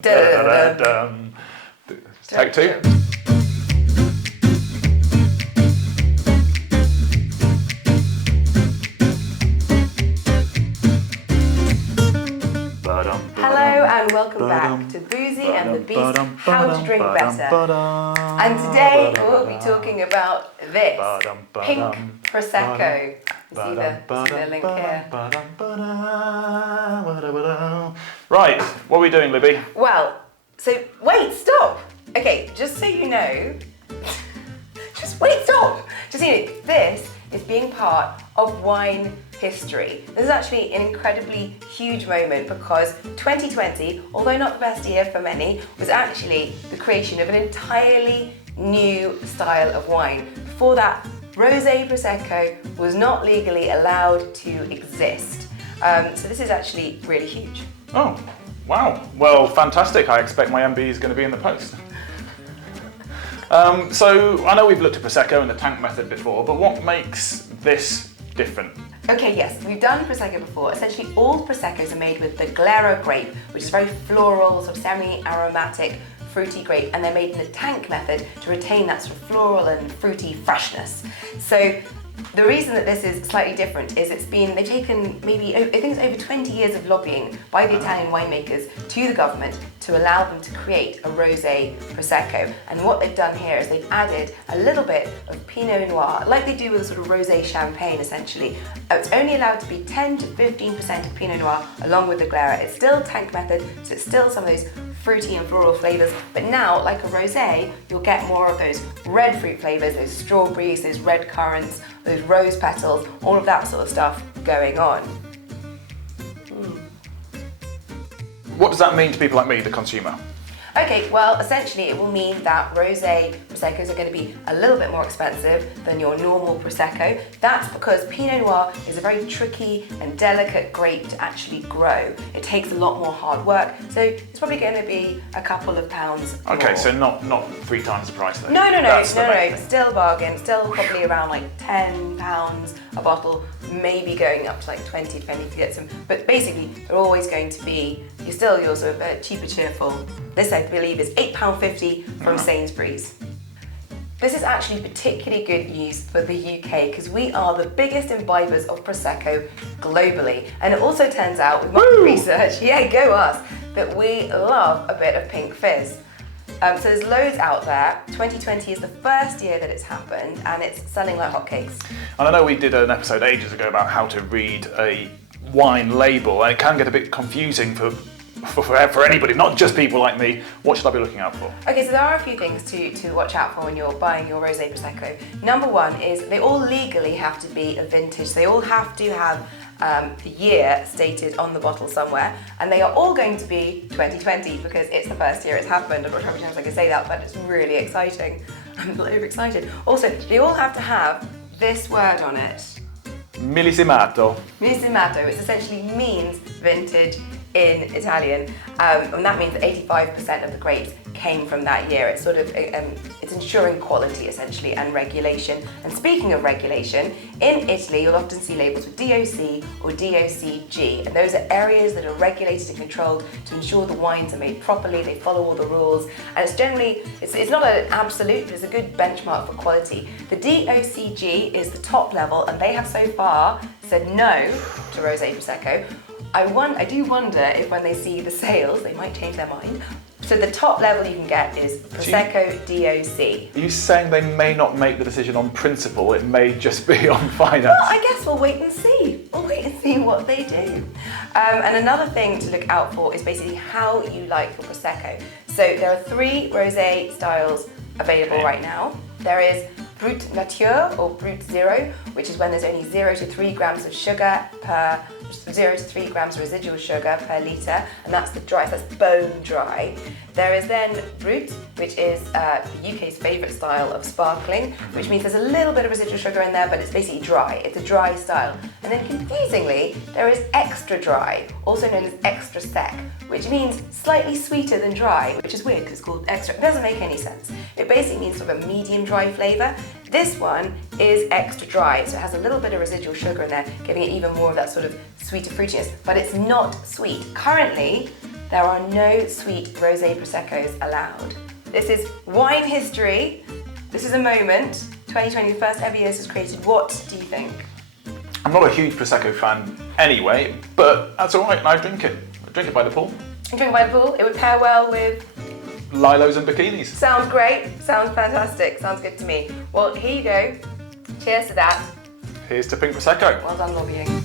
Da-da-da-dum. Take two. Hello and welcome back to Boozy and the Beast, How to Drink Better. And today we'll be talking about this, pink Prosecco. You see the link here? Right, what are we doing, Libby? Well, so wait, stop. Okay, just so you know, just wait, stop. Just so you know, this is being part of wine history. This is actually an incredibly huge moment because 2020, although not the best year for many, was actually the creation of an entirely new style of wine. Before that, Rosé Prosecco was not legally allowed to exist. So this is actually really huge. Oh, wow. Well, fantastic. I expect my MB is going to be in the post. So I know we've looked at Prosecco and the tank method before, but what makes this different? Okay, yes, we've done Prosecco before. Essentially, all Proseccos are made with the Glera grape, which is very floral, sort of semi-aromatic, fruity grape, and they're made in the tank method to retain that sort of floral and fruity freshness. So the reason that this is slightly different is they've taken maybe, I think it's over 20 years of lobbying by the Italian winemakers to the government to allow them to create a rosé Prosecco. And what they've done here is they've added a little bit of Pinot Noir, like they do with a sort of rosé champagne essentially. It's only allowed to be 10 to 15% of Pinot Noir along with the Glera. It's still tank method, so it's still some of those fruity and floral flavours, but now, like a rosé, you'll get more of those red fruit flavours, those strawberries, those red currants, those rose petals, all of that sort of stuff going on. What does that mean to people like me, the consumer? Okay, well, essentially it will mean that rosé Proseccos are going to be a little bit more expensive than your normal Prosecco. That's because Pinot Noir is a very tricky and delicate grape to actually grow. It takes a lot more hard work, so it's probably going to be a couple of pounds more. Okay, so not 3 times the price then? No, still bargain, still probably around like £10 a bottle, maybe going up to like 20 depending to get some, but basically they're always going to be, you're sort of cheaper cheerful. This I believe is £8.50 from Sainsbury's. This is actually particularly good news for the UK because we are the biggest imbibers of Prosecco globally. And it also turns out, with my research, yeah, go us, that we love a bit of pink fizz. So there's loads out there. 2020 is the first year that it's happened and it's selling like hotcakes. And I know we did an episode ages ago about how to read a wine label, and it can get a bit confusing for anybody, not just people like me. What should I be looking out for? Okay, so there are a few things to watch out for when you're buying your Rosé Prosecco. Number one is they all legally have to be a vintage. They all have to have the year stated on the bottle somewhere, and they are all going to be 2020 because it's the first year it's happened. I'm not sure how many times I can say that, but it's really exciting. I'm a little overexcited. Also, they all have to have this word on it. Millesimato. Millesimato, which essentially means vintage in Italian, and that means that 85% of the grapes came from that year. It's sort of, it's ensuring quality essentially and regulation. And speaking of regulation, in Italy you'll often see labels with DOC or DOCG, and those are areas that are regulated and controlled to ensure the wines are made properly, they follow all the rules, and it's generally, it's not an absolute, but it's a good benchmark for quality. The DOCG is the top level, and they have so far said no to Rosé Prosecco. I do wonder if when they see the sales, they might change their mind. So the top level you can get is Prosecco DOC. Are you saying they may not make the decision on principle, it may just be on finance? Well, I guess we'll wait and see. We'll wait and see what they do. And another thing to look out for is basically how you like your Prosecco. So there are 3 rosé styles available right now. There is Brut Nature or Brut Zero, which is when there's only 0 to 3 grams of sugar per 0 to 3 grams of residual sugar per litre, and that's the dry, that's bone dry. There is then Brut, which is the UK's favourite style of sparkling, which means there's a little bit of residual sugar in there, but it's basically dry. It's a dry style. And then confusingly, there is extra dry, also known as extra sec, which means slightly sweeter than dry, which is weird because it's called extra. It doesn't make any sense. It basically means sort of a medium dry flavour. This one is extra dry, so it has a little bit of residual sugar in there, giving it even more of that sort of sweeter fruitiness, but it's not sweet. Currently, there are no sweet rosé Proseccos allowed. This is wine history. This is a moment. 2020, the first ever year this was created. What do you think? I'm not a huge Prosecco fan anyway, but that's all right. I drink it. I drink it by the pool. You drink it by the pool. It would pair well with Lilos and bikinis. Sounds great. Sounds fantastic. Sounds good to me. Well, here you go. Cheers to that. Here's to pink Prosecco. Well done, lobbying.